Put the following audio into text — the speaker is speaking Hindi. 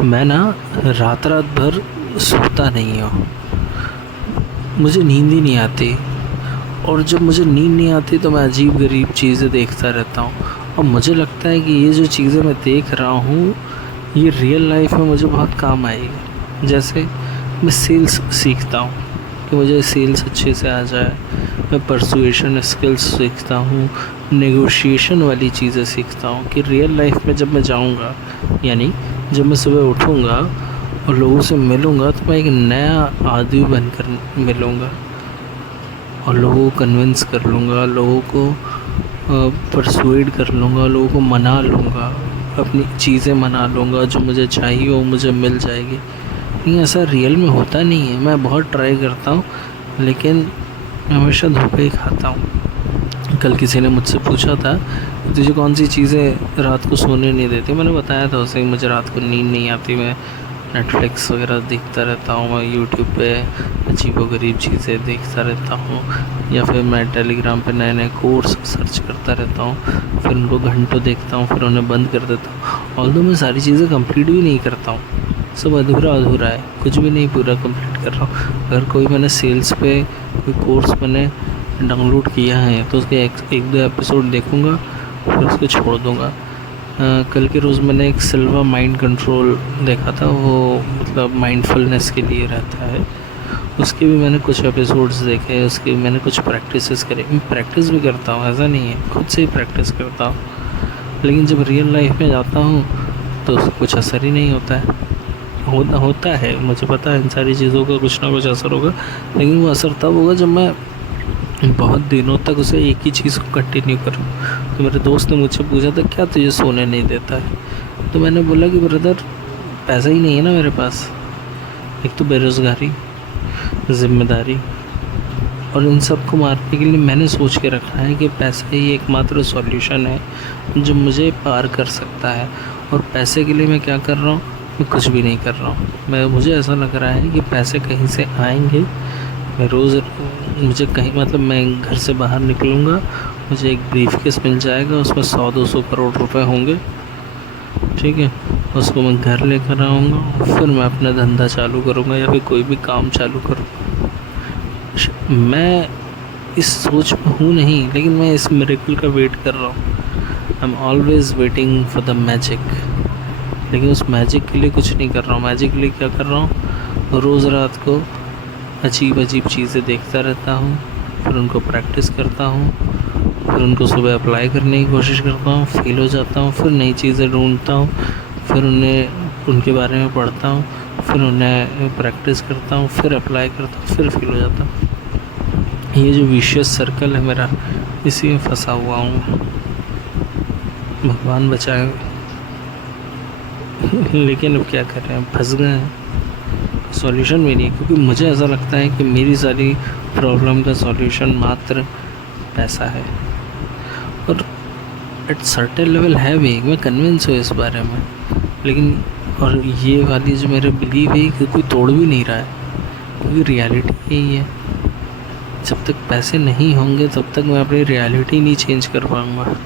मैं ना रात रात भर सोता नहीं हूँ। मुझे नींद ही नहीं आती, और जब मुझे नींद नहीं आती तो मैं अजीब गरीब चीज़ें देखता रहता हूँ। और मुझे लगता है कि ये जो चीज़ें मैं देख रहा हूँ ये रियल लाइफ में मुझे बहुत काम आएगी। जैसे मैं सेल्स सीखता हूँ कि मुझे सेल्स अच्छे से आ जाए, मैं परसुएशन स्किल्स सीखता हूँ, नेगोशिएशन वाली चीज़ें सीखता हूँ कि रियल लाइफ में जब मैं जाऊँगा, यानी जब मैं सुबह उठूँगा और लोगों से मिलूँगा तो मैं एक नया आदमी बनकर मिलूँगा और लोगों को कन्विंस कर लूँगा, लोगों को परसुएड कर लूँगा, लोगों को मना लूँगा, अपनी चीज़ें मना लूँगा, जो मुझे चाहिए वो मुझे मिल जाएगी। लेकिन ऐसा रियल में होता नहीं है। मैं बहुत ट्राई करता हूँ लेकिन मैं हमेशा धोखे ही खाता हूँ। कल किसी ने मुझसे पूछा था कि तुझे कौन सी चीज़ें रात को सोने नहीं देती। मैंने बताया था उसे कि मुझे रात को नींद नहीं आती, मैं नेटफ्लिक्स वगैरह देखता रहता हूँ, मैं यूट्यूब पे अजीबोगरीब चीज़ें देखता रहता हूँ, या फिर मैं टेलीग्राम पे नए नए कोर्स सर्च करता रहता हूँ, फिर उनको घंटों देखता हूँ, फिर उन्हें बंद कर देता हूँ। ऑल्दो मैं सारी चीज़ें कंप्लीट भी नहीं करता हूँ, सब अधूरा अधूरा है, कुछ भी नहीं पूरा कंप्लीट कर रहा हूँ। अगर कोई मैंने सेल्स पे कोई कोर्स मैंने डाउनलोड किया है तो उसके एक दो एपिसोड देखूँगा, फिर उसको छोड़ दूँगा। कल के रोज़ मैंने एक सिल्वा माइंड कंट्रोल देखा था, वो मतलब माइंडफुलनेस के लिए रहता है। उसके भी मैंने कुछ एपिसोड्स देखे, उसके भी मैंने कुछ प्रैक्टिसेस करे। मैं प्रैक्टिस भी करता हूँ, ऐसा नहीं है, खुद से ही प्रैक्टिस करता हूँ। लेकिन जब रियल लाइफ में जाता हूँ तो उसका कुछ असर ही नहीं होता है। होता है, मुझे पता है इन सारी चीज़ों का कुछ ना कुछ असर होगा, लेकिन वो असर तब होगा जब मैं बहुत दिनों तक उसे एक ही चीज़ को कंटिन्यू करूँ। तो मेरे दोस्त ने मुझसे पूछा था क्या तुझे सोने नहीं देता है, तो मैंने बोला कि ब्रदर पैसा ही नहीं है ना मेरे पास। एक तो बेरोज़गारी, ज़िम्मेदारी, और इन सब को मारने के लिए मैंने सोच के रखा है कि पैसा ही एकमात्र सॉल्यूशन है जो मुझे पार कर सकता है। और पैसे के लिए मैं क्या कर रहा हूँ, मैं कुछ भी नहीं कर रहा हूँ। मुझे ऐसा लग रहा है कि पैसे कहीं से आएंगे। मैं रोज़ मुझे कहीं मतलब मैं घर से बाहर निकलूँगा, मुझे एक ब्रीफकेस मिल जाएगा, उसमें 100-200 करोड़ रुपए होंगे, ठीक है। उसको मैं घर लेकर आऊँगा, फिर मैं अपना धंधा चालू करूँगा या फिर कोई भी काम चालू करूँगा। मैं इस सोच में हूँ नहीं, लेकिन मैं इस मिरेकल का वेट कर रहा हूँ। I am always waiting for the magic, लेकिन उस मैजिक के लिए कुछ नहीं कर रहा हूँ। मैजिक के लिए क्या कर रहा हूँ, रोज़ रात को अजीब अजीब चीज़ें देखता रहता हूँ, फिर उनको प्रैक्टिस करता हूँ, फिर उनको सुबह अप्लाई करने की कोशिश करता हूँ, फेल हो जाता हूँ, फिर नई चीज़ें ढूंढता हूँ, फिर उनके बारे में पढ़ता हूँ, फिर उन्हें प्रैक्टिस करता हूँ, फिर अप्लाई करता हूँ, फिर फेल हो जाता हूँ। ये जो विशियस सर्कल है मेरा, इसी में फंसा हुआ हूँ। भगवान बचाए। लेकिन अब क्या कर रहे हैं, फंस गए हैं। सॉल्यूशन भी नहीं, क्योंकि मुझे ऐसा लगता है कि मेरी सारी प्रॉब्लम का सॉल्यूशन मात्र पैसा है। और एट सर्टेन लेवल है भी, मैं कन्विंस हूँ इस बारे में। लेकिन और ये वाली जो मेरे बिलीव है कि कोई तोड़ भी नहीं रहा है, क्योंकि रियलिटी यही है। जब तक पैसे नहीं होंगे तब तक मैं अपनी रियलिटी नहीं चेंज कर पाऊँगा।